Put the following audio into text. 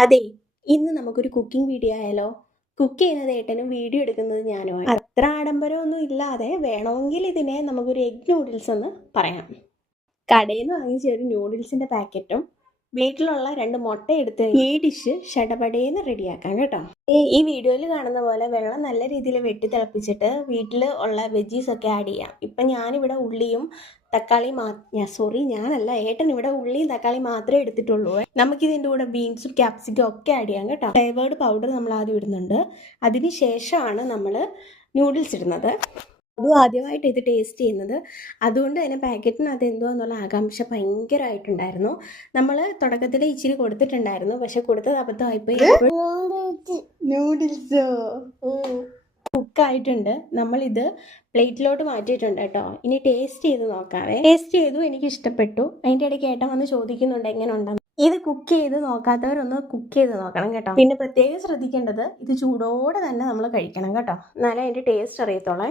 അതെ, ഇന്ന് നമുക്കൊരു കുക്കിംഗ് വീഡിയോ ആയാലോ? കുക്ക് ചെയ്യുന്നത് ഏട്ടനും വീഡിയോ എടുക്കുന്നത് ഞാനുമാണ്. അത്ര ആഡംബരമൊന്നും ഇല്ലാതെ വേണമെങ്കിൽ ഇതിനെ നമുക്കൊരു എഗ് നൂഡിൽസ് എന്ന് പറയാം. കടയിൽ നിന്ന് വാങ്ങിച്ച ഒരു നൂഡിൽസിന്റെ പാക്കറ്റും വീട്ടിലുള്ള 2 മുട്ട എടുത്ത് ഈ ഡിഷ് ഷടപടേന്ന് റെഡിയാക്കാം കേട്ടോ. ഈ വീഡിയോയിൽ കാണുന്ന പോലെ വെള്ളം നല്ല രീതിയിൽ വെട്ടി തിളപ്പിച്ചിട്ട് വീട്ടിൽ ഉള്ള വെജീസ് ഒക്കെ ആഡ് ചെയ്യാം. ഇപ്പം ഞാനിവിടെ ഉള്ളിയും തക്കാളി ഞാനല്ല, ഏട്ടൻ ഇവിടെ ഉള്ളിയും തക്കാളി മാത്രമേ എടുത്തിട്ടുള്ളൂ. നമുക്കിതിൻ്റെ കൂടെ ബീൻസും ക്യാപ്സിക്കും ഒക്കെ ആഡ് ചെയ്യാം കേട്ടോ. ഫ്ലേവേർഡ് പൗഡർ നമ്മൾ ആദ്യം ഇടുന്നുണ്ട്. അതിന് ശേഷമാണ് നമ്മൾ നൂഡിൽസ് ഇടുന്നത്. അതും ആദ്യമായിട്ട് ഇത് ടേസ്റ്റ് ചെയ്യുന്നത്. അതുകൊണ്ട് തന്നെ പാക്കറ്റിനകത്ത് എന്തോ എന്നുള്ള ആകാംക്ഷ ഭയങ്കരമായിട്ടുണ്ടായിരുന്നു. നമ്മൾ തുടക്കത്തിൽ ഇച്ചിരി കൊടുത്തിട്ടുണ്ടായിരുന്നു, പക്ഷെ കൊടുത്തത് അബദ്ധമായിപ്പോയി. നൂഡിൽസോ കുക്കായിട്ടുണ്ട്. നമ്മളിത് പ്ലേറ്റിലോട്ട് മാറ്റിയിട്ടുണ്ട് കേട്ടോ. ഇനി ടേസ്റ്റ് ചെയ്ത് നോക്കാവേ. ടേസ്റ്റ് ചെയ്തു, എനിക്ക് ഇഷ്ടപ്പെട്ടു. അതിൻ്റെ ഇടയ്ക്ക് ഏട്ടൻ വന്ന് ചോദിക്കുന്നുണ്ട് എങ്ങനെ ഉണ്ടെന്ന്. ഇത് കുക്ക് ചെയ്ത് നോക്കാത്തവരൊന്ന് കുക്ക് ചെയ്ത് നോക്കണം കേട്ടോ. പിന്നെ പ്രത്യേകം ശ്രദ്ധിക്കേണ്ടത് ഇത് ചൂടോടെ തന്നെ നമ്മൾ കഴിക്കണം കേട്ടോ, എന്നാലേ അതിൻ്റെ ടേസ്റ്റ് അറിയത്തോളേ.